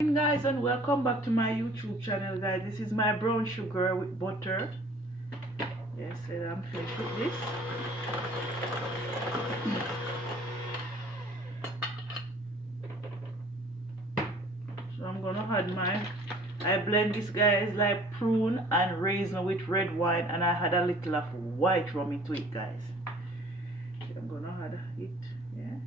Guys, and welcome back to my YouTube channel, guys. This is my brown sugar with butter. Yes, and I'm finished with this. So I'm gonna add I blend this, guys, like prune and raisin with red wine, and I had a little of white rum into it, guys. So I'm gonna add it. Yeah.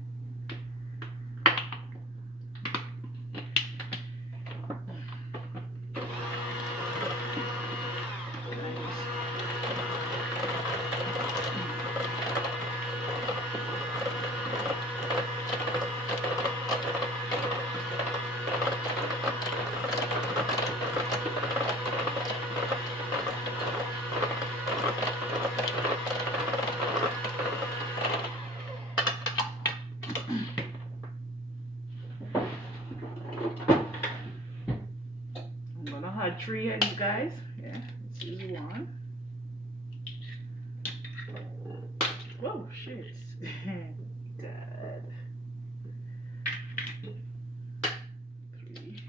I'm gonna add 3 eggs, guys. Yeah, this is one. Oh shit. God. 3.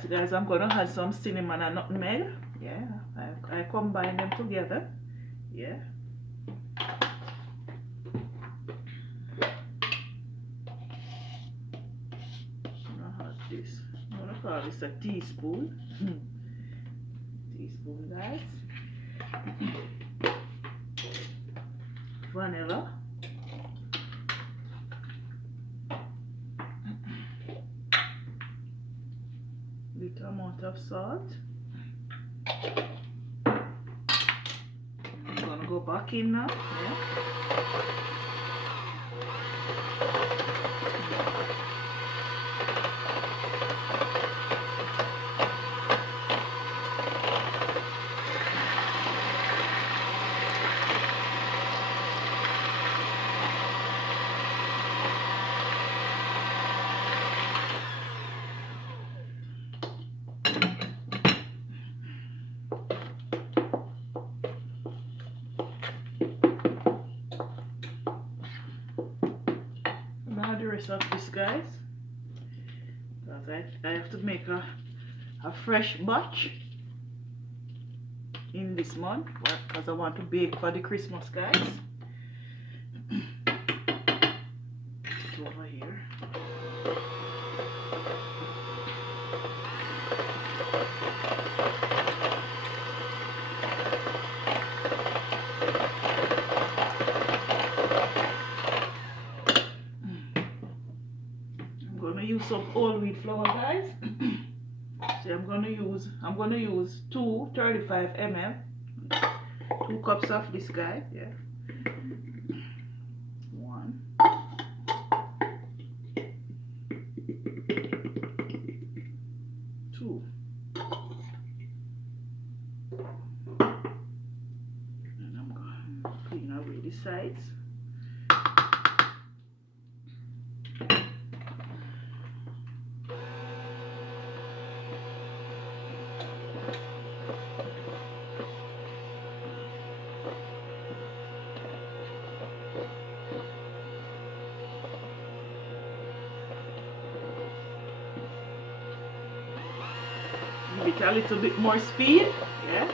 So guys, I'm gonna add some cinnamon and nutmeg. Yeah, I combine them together. Yeah. I'm gonna add this. I'm gonna call this a teaspoon. Teaspoon, guys. Vanilla. Little amount of salt. I'm gonna go back in now. Yeah. Now the rest of this, guys, because I have to make a fresh batch in this month because I want to bake for the Christmas, guys. It's over here. I'm gonna use some whole wheat flour, guys. So I'm gonna use 235 ml, 2 cups of this, guy. Yeah. 1, 2, and I'm gonna clean away the sides. Give it a little bit more speed. Yeah.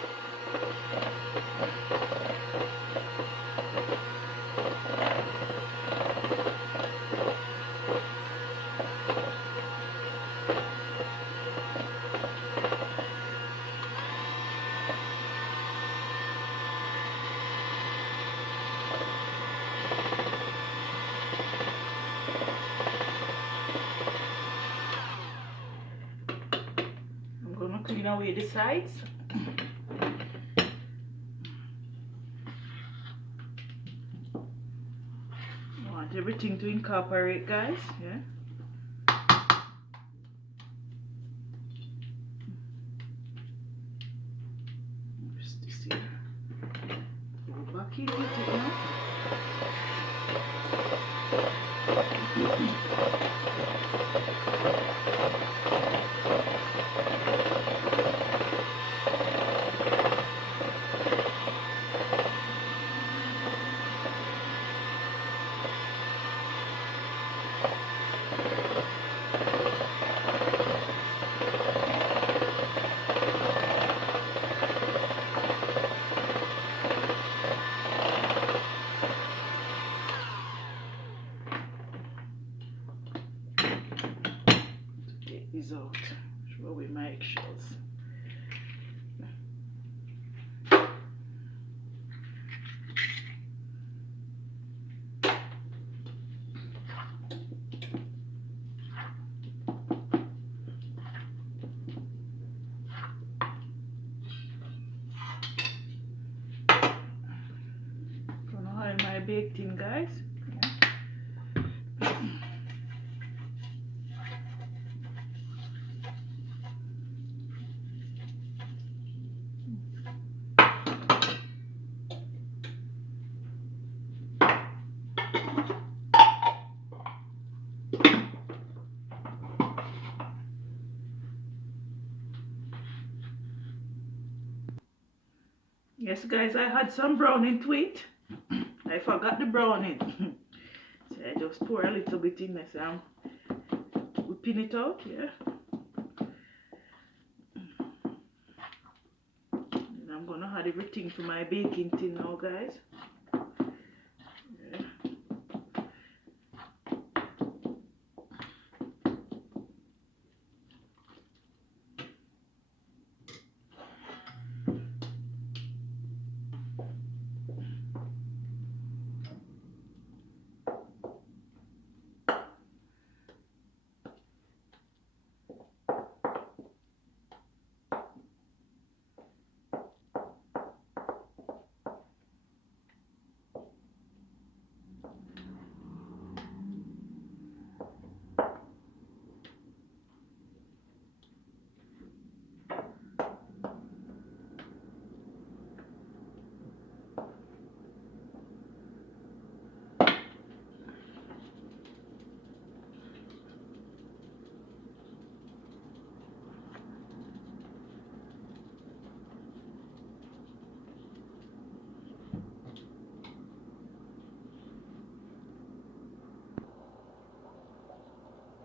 I'm gonna clean away the sides. I want everything to incorporate, guys. Yeah. Just this here. Go back in with it now. Get these out. Throw away my eggshells. Gonna hide my baked in, guys. Yes, guys, I had some browning to it. I forgot the browning. So I just pour a little bit in there. So I'm whipping it out, yeah. And I'm gonna add everything to my baking tin now, guys. Yeah.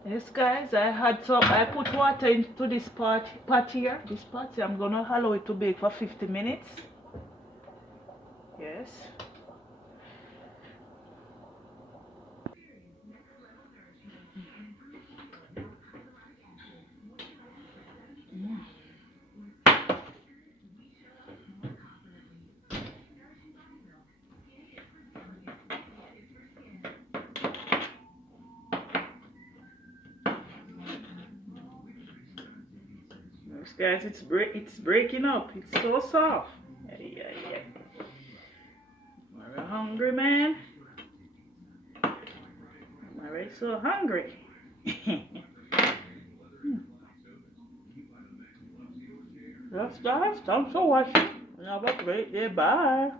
Yes, guys, I put water into this pot here. This pot, I'm gonna allow it to bake for 50 minutes. Yes. Yes, guys, it's breaking up. It's so soft. Yeah. Are you hungry, man? I'm already so hungry. Yes, guys, thanks for watching. Have a great day. Bye.